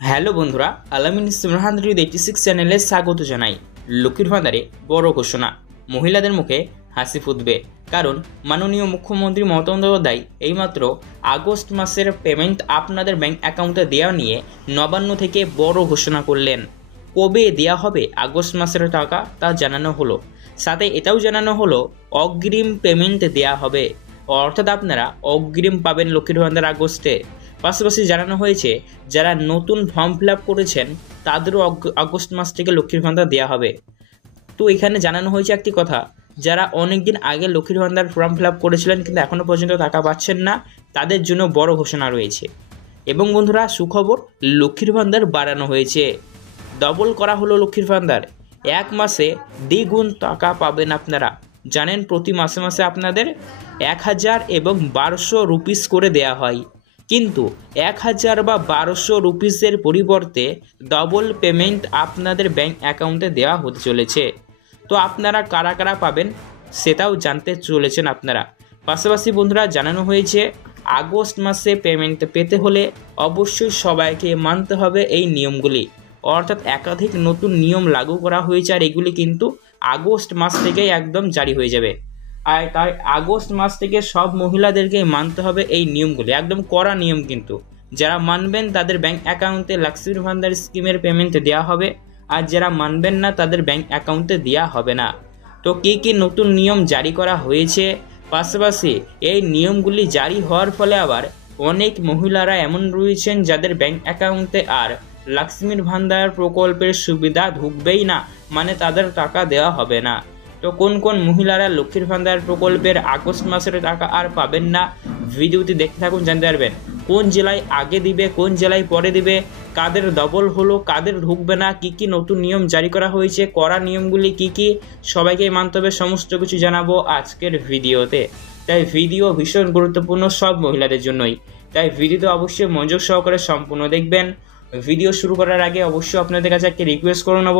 Hello বন্ধুরা, আলামিন ইসলাম 86 চ্যানেলে স্বাগত জানাই। লক্ষ্মীর ভান্ডারে বড় ঘোষণা, মহিলাদের মুখে হাসি ফুটবে। কারণ মাননীয় মুখ্যমন্ত্রী মমতা বন্দ্যোপাধ্যায় এইমাত্র আগস্ট মাসের পেমেন্ট আপনাদের ব্যাংক অ্যাকাউন্টে দেওয়া নিয়ে নবান্ন থেকে বড় ঘোষণা করলেন। কবে দেওয়া হবে আগস্ট মাসের টাকা তা জানানো হলো, সাথে এটাও জানানো হলো অগ্রিম পেমেন্ট দেওয়া হবে, অর্থাৎ আপনারা অগ্রিম পাবেন লক্ষ্মীর ভান্ডার আগস্টে। পাশাপাশি জানানো হয়েছে যারা নতুন ফর্ম ফিল আপ করেছেন তাদেরও আগস্ট মাস থেকে লক্ষ্মীর ভান্ডার দেওয়া হবে। তো এখানে জানানো হয়েছে একটি কথা, যারা অনেক দিন আগে লক্ষ্মীর ভান্ডার ফর্ম ফিল আপ করেছিলেন কিন্তু এখনও পর্যন্ত টাকা পাচ্ছেন না, তাদের জন্য বড় ঘোষণা রয়েছে। এবং বন্ধুরা, সুখবর, লক্ষ্মীর ভান্ডার বাড়ানো হয়েছে, ডবল করা হলো লক্ষ্মীর ভান্ডার। এক মাসে দ্বিগুণ টাকা পাবেন আপনারা। জানেন প্রতি মাসে মাসে আপনাদের 1000 এবং 1200 রুপিস করে দেয়া হয়, কিন্তু 1000 বা 1200 রুপিসের পরিবর্তে ডবল পেমেন্ট আপনাদের ব্যাংক অ্যাকাউন্টে দেওয়া হতে চলেছে। তো আপনারা কারা কারা পাবেন সেটাও জানতে চলেছেন আপনারা। পাশাপাশি বন্ধুরা, জানানো হয়েছে আগস্ট মাসে পেমেন্ট পেতে হলে অবশ্যই সবাইকে মানতে হবে এই নিয়মগুলি, অর্থাৎ একাধিক নতুন নিয়ম লাগু করা হয়েছে, আর এগুলি কিন্তু আগস্ট মাস থেকেই একদম জারি হয়ে যাবে। আর তাই আগস্ট মাস থেকে সব মহিলাদেরকে মানতে হবে এই নিয়মগুলি, একদম কড়া নিয়ম কিন্তু। যারা মানবেন তাদের ব্যাংক অ্যাকাউন্টে লক্ষ্মীর ভান্ডার স্কিমের পেমেন্ট দেওয়া হবে, আর যারা মানবেন না তাদের ব্যাংক অ্যাকাউন্টে দেওয়া হবে না। তো কী কী নতুন নিয়ম জারি করা হয়েছে, পাশাপাশি এই নিয়মগুলি জারি হওয়ার ফলে আবার অনেক মহিলারা এমন রয়েছেন যাদের ব্যাংক অ্যাকাউন্টে আর লক্ষ্মীর ভান্ডার প্রকল্পের সুবিধা ঢুকবেই না, মানে তাদের টাকা দেওয়া হবে না। তো কোন কোন মহিলারা লক্ষ্মীর ভান্ডার প্রকল্পের আগস্ট মাসের টাকা আর পাবেন না, ভিডিওটি দেখতে থাকুন, জানতে পারবেন কোন জেলায় আগে দিবে, কোন জেলায় পরে দিবে, কাদের ডবল হলো, কাদের ঢুকবে না, কি কি নতুন নিয়ম জারি করা হয়েছে, কড়া নিয়মগুলি কি কি, সবাইকে মানতে হবে, সমস্ত কিছু জানাবো আজকের ভিডিওতে। তাই ভিডিও ভীষণ গুরুত্বপূর্ণ সব মহিলাদের জন্যই, তাই ভিডিওতে অবশ্যই মনোযোগ সহকারে সম্পূর্ণ দেখবেন। ভিডিও শুরু করার আগে অবশ্যই আপনাদের কাছে একটি রিকোয়েস্ট করে নেব,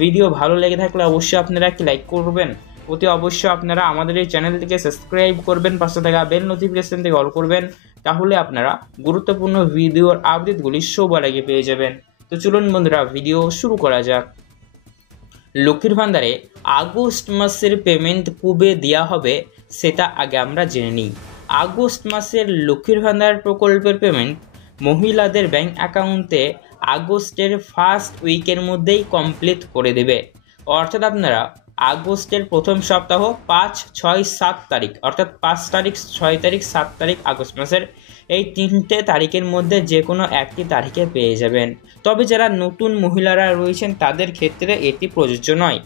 ভিডিও ভালো লেগে থাকলে অবশ্যই আপনারা একটি লাইক করবেন, অতি অবশ্যই আপনারা আমাদের এই চ্যানেলটিকে সাবস্ক্রাইব করবেন, পাশে থাকা বেল নোটিফিকেশন থেকে অল করবেন, তাহলে আপনারা গুরুত্বপূর্ণ ভিডিওর আপডেটগুলি সবার আগে পেয়ে যাবেন। তো চলুন বন্ধুরা, ভিডিও শুরু করা যাক। লক্ষ্মীর ভান্ডারে আগস্ট মাসের পেমেন্ট কবে দেওয়া হবে সেটা আগে আমরা জেনে নিই। আগস্ট মাসের লক্ষ্মীর ভান্ডার প্রকল্পের পেমেন্ট মহিলাদের ব্যাংক অ্যাকাউন্টে আগস্টের ফার্স্ট উইকের মধ্যেই কমপ্লিট করে দেবে, অর্থাৎ আপনারা আগস্টের প্রথম সপ্তাহ 5, 6, 7 তারিখ, অর্থাৎ 5 তারিখ, 6 তারিখ, 7 তারিখ আগস্ট মাসের এই 3টে তারিখের মধ্যে যে কোনো একটি তারিখে পেয়ে যাবেন। তবে যারা নতুন মহিলারা রয়েছেন তাদের ক্ষেত্রে এটি প্রযোজ্য নয়,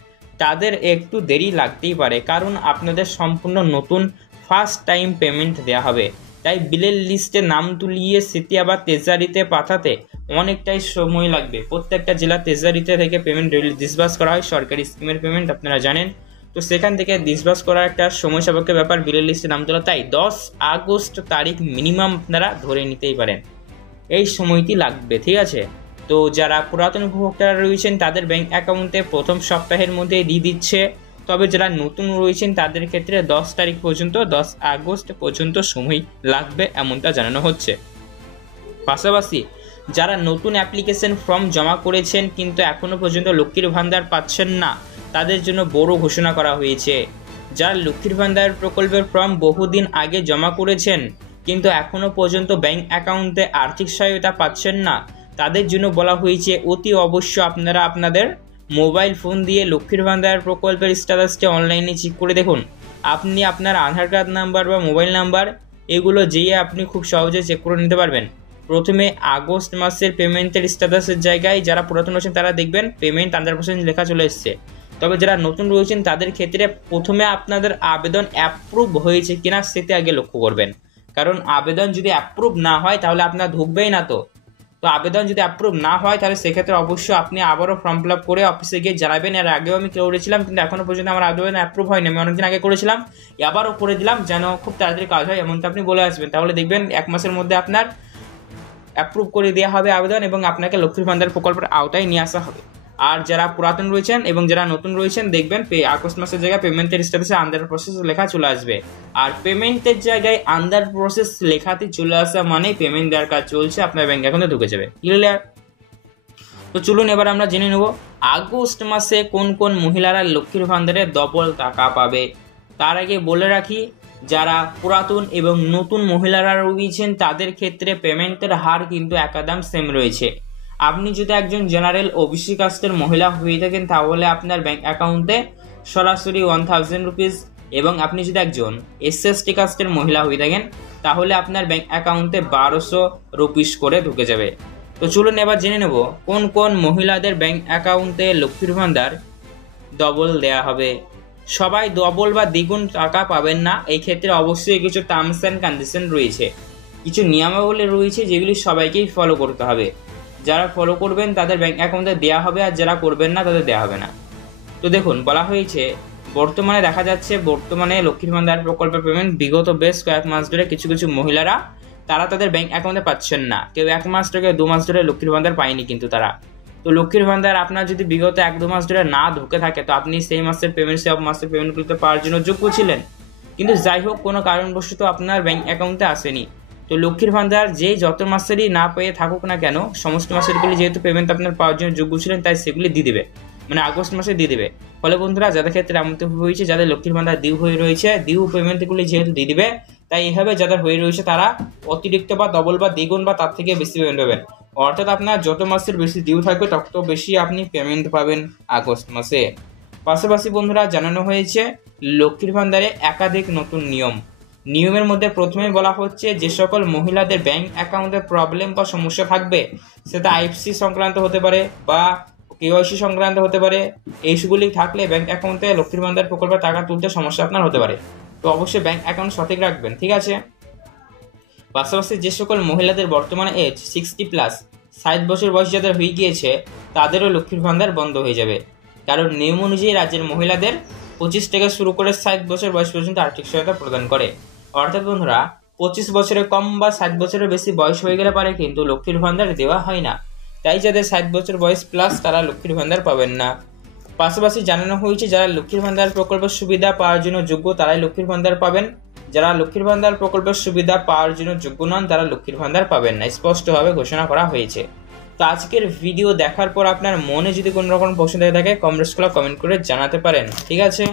তাদের একটু দেরি লাগতেই পারে, কারণ আপনাদের সম্পূর্ণ নতুন ফার্স্ট টাইম পেমেন্ট দেওয়া হবে। তাই বিলের লিস্টে নাম তুলিয়ে সেটি আবার ট্রেজারিতে পাঠাতে অনেকটাই সময় লাগবে। প্রত্যেকটা জেলা ট্রেজারিতে থেকে পেমেন্ট ডিসবার্স করা হয়, সরকারি স্কিমের পেমেন্ট আপনারা জানেন। তো সেখান থেকে ডিসবার্স করার একটা সময় সাপেক্ষ ব্যাপার, বিলের লিস্টে নাম তোলা, তাই 10 আগস্ট তারিখ মিনিমাম আপনারা ধরে নিতেই পারেন, এই সময়টি লাগবে, ঠিক আছে। তো যারা পুরাতন উপভোক্তারা রয়েছেন তাদের ব্যাংক অ্যাকাউন্টে প্রথম সপ্তাহের মধ্যে দিয়ে দিচ্ছে, তবে যারা নতুন রয়েছেন তাদের ক্ষেত্রে 10 তারিখ পর্যন্ত, 10 আগস্ট পর্যন্ত সময় লাগবে এমনটা জানানো হচ্ছে। পাশাপাশি যারা নতুন অ্যাপ্লিকেশন ফর্ম জমা করেছেন কিন্তু এখনও পর্যন্ত লক্ষ্মীর ভান্ডার পাচ্ছেন না, তাদের জন্য বড় ঘোষণা করা হয়েছে। যারা লক্ষ্মীর ভান্ডার প্রকল্পের ফর্ম বহুদিন আগে জমা করেছেন কিন্তু এখনও পর্যন্ত ব্যাংক অ্যাকাউন্টে আর্থিক সহায়তা পাচ্ছেন না, তাদের জন্য বলা হয়েছে অতি অবশ্য আপনারা আপনাদের মোবাইল ফোন দিয়ে লক্ষ্মীর ভান্ডার প্রকল্পের স্ট্যাটাসটি অনলাইনে চেক করে দেখুন। আপনি আপনার আধার কার্ড নাম্বার বা মোবাইল নাম্বার এগুলো যেয়ে আপনি খুব সহজে চেক করে নিতে পারবেন। প্রথমে আগস্ট মাসের পেমেন্টের স্ট্যাটাসের জায়গায় যারা পুরাতন রয়েছেন তারা দেখবেন পেমেন্ট 100% লেখা চলে এসছে। তবে যারা নতুন রয়েছেন তাদের ক্ষেত্রে প্রথমে আপনাদের আবেদন অ্যাপ্রুভ হয়েছে কিনা সেটা আগে লক্ষ্য করবেন, কারণ আবেদন যদি অ্যাপ্রুভ না হয় তাহলে আপনার ঢুকবেই না। তো আবেদন যদি অ্যাপ্রুভ না হয় তাহলে সেক্ষেত্রে অবশ্যই আপনি আবারও ফর্ম ফিল আপ করে অফিসে গিয়ে জানাবেন। এর আগেও আমি করেছিলাম কিন্তু এখনও পর্যন্ত আমার আবেদন অ্যাপ্রুভ হয়নি, আমি অনেকদিন আগে করেছিলাম, আবারও করে দিলাম যেন খুব তাড়াতাড়ি কাজ হয় এমনটা আপনি বলে আসবেন, তাহলে দেখবেন 1 মাসের মধ্যে আপনার অ্যাপ্রুভ করে দেওয়া হবে আবেদন এবং আপনাকে লক্ষ্মীর ভান্ডার প্রকল্পের আওতায় নিয়ে আসা হবে। আর যারা পুরাতন রয়েছেন এবং যারা নতুন রয়েছেন দেখবেন আগস্ট মাসের জায়গায় পেমেন্টের স্ট্যাটাসে আন্ডার প্রসেস লেখা চলে আসবে। আর পেমেন্টের জায়গায় আন্ডার প্রসেস লেখাতে চলে আসা মানে পেমেন্ট দেওয়ার কাজ চলছে, আপনার ব্যাংক অ্যাকাউন্টে ঢুকে যাবে। ক্লিয়ার? তো চলুন এবার আমরা জেনে নেব আগস্ট মাসে কোন কোন মহিলারা লক্ষ্মীর ভান্ডারে ডবল টাকা পাবে। তার আগে বলে রাখি, যারা পুরাতন এবং নতুন মহিলারা রয়েছেন তাদের ক্ষেত্রে পেমেন্টের হার কিন্তু একদম সেম রয়েছে। আপনি যদি একজন জেনারেল ওবিসি কাস্টের মহিলা হয়ে থাকেন তাহলে আপনার ব্যাংক অ্যাকাউন্টে সরাসরি 1000 রুপিস, এবং আপনি যদি একজন এসসি কাস্টের মহিলা হয়ে থাকেন তাহলে আপনার ব্যাংক অ্যাকাউন্টে 1200 রুপিস করে ঢুকে যাবে। তো চলুন এবার জেনে নেব কোন কোন মহিলাদের ব্যাংক অ্যাকাউন্টে লক্ষ্মীর ভান্ডার ডবল দেয়া হবে। সবাই ডবল বা দ্বিগুণ টাকা পাবেন না, এই ক্ষেত্রে অবশ্যই কিছু টার্মস অ্যান্ড কন্ডিশন রয়েছে, কিছু নিয়মাবলী রয়েছে যেগুলি সবাইকেই ফলো করতে হবে। যারা ফলো করবেন তাদের ব্যাংক অ্যাকাউন্টে দেওয়া হবে, আর যারা করবেন না তাদের দেওয়া হবে না। তো দেখুন, বলা হয়েছে বর্তমানে দেখা যাচ্ছে বর্তমানে লক্ষ্মীর ভান্ডার প্রকল্পের পেমেন্ট বিগত বেশ কয়েক মাস ধরে কিছু কিছু মহিলারা তারা তাদের ব্যাংক অ্যাকাউন্টে পাচ্ছেন না। কেউ 1 মাস থেকে 2 মাস ধরে লক্ষ্মীর ভান্ডার পায়নি কিন্তু তারা। তো লক্ষ্মীর ভান্ডার আপনার যদি বিগত 1-2 মাস ধরে না ঢুকে থাকে তো আপনি সেই মাসের পেমেন্ট সব মাসের পেমেন্টগুলোতে পাওয়ার জন্য যোগ্য ছিলেন, কিন্তু যাই হোক কোনো কারণবশত আপনার ব্যাংক অ্যাকাউন্টে আসেনি। তো লক্ষ্মীর ভান্ডার যেই যত মাসেরই না পেয়ে থাকুক না কেন, সমস্ত মাসেরগুলি যেহেতু পেমেন্ট আপনার পাওয়ার জন্য যোগ্য ছিলেন তাই সেগুলি দিয়ে দেবে, মানে আগস্ট মাসে দিয়ে দেবে। ফলে বন্ধুরা, যাদের ক্ষেত্রে এমনটি হয়েছে যাদের লক্ষ্মীর ভান্ডার ডিউ হয়ে রয়েছে, ডিউ পেমেন্টগুলি যেহেতু দিয়ে দিবে, তাই এইভাবে যাদের হয়ে রয়েছে তারা অতিরিক্ত বা ডবল বা দ্বিগুণ বা তার থেকে বেশি পেমেন্ট পাবেন। অর্থাৎ আপনার যত মাসের বেশি ডিউ থাকবে তত বেশি আপনি পেমেন্ট পাবেন আগস্ট মাসে। পাশাপাশি বন্ধুরা, জানানো হয়েছে লক্ষ্মীর ভান্ডারে একাধিক নতুন নিয়মের মধ্যে প্রথমেই বলা হচ্ছে যে সকল মহিলাদের ব্যাংক অ্যাকাউন্টে প্রবলেম বা সমস্যা থাকবে, সেটা আইএফসি সংক্রান্ত হতে পারে বা কেওয়াইসি সংক্রান্ত হতে পারে, এইগুলি থাকলে ব্যাংক অ্যাকাউন্টে লক্ষ্মীর ভান্ডার প্রকল্পের টাকা তুলতে সমস্যা আপনার হতে পারে। তো অবশ্যই ব্যাংক অ্যাকাউন্ট সঠিক রাখবেন, ঠিক আছে। পাশাপাশি যে সকল মহিলাদের বর্তমানে এজ 60+, 60 বছর বয়স যাদের হয়ে গিয়েছে তাদেরও লক্ষ্মীর ভান্ডার বন্ধ হয়ে যাবে। কারণ নিয়ম অনুযায়ী রাজ্যের মহিলাদের 25 থেকে শুরু করে 60 বছর বয়স পর্যন্ত আর্থিক সহায়তা প্রদান করে। অর্থাৎ বন্ধুরা, 25 বছরের কম বা 60 বছরের বেশি বয়স হয়ে গেলে পারে কিন্তু লক্ষ্মীর ভান্ডার দেওয়া হয় না। তাই যাদের 60 বছর বয়স প্লাস তারা লক্ষ্মীর ভান্ডার পাবেন না। পাশাপাশি জানানো হয়েছে যারা লক্ষ্মীর ভান্ডার প্রকল্পের সুবিধা পাওয়ার জন্য যোগ্য তারাই লক্ষ্মীর ভান্ডার পাবেন, যারা লক্ষ্মীর ভান্ডার প্রকল্পের সুবিধা পাওয়ার জন্য যোগ্য নন তারা লক্ষ্মীর ভান্ডার পাবেন না, স্পষ্টভাবে ঘোষণা করা হয়েছে। তো আজকের ভিডিও দেখার পর আপনার মনে যদি কোনো রকম প্রশ্ন থেকে থাকে কমেন্টস কমেন্ট করে জানাতে পারেন, ঠিক আছে।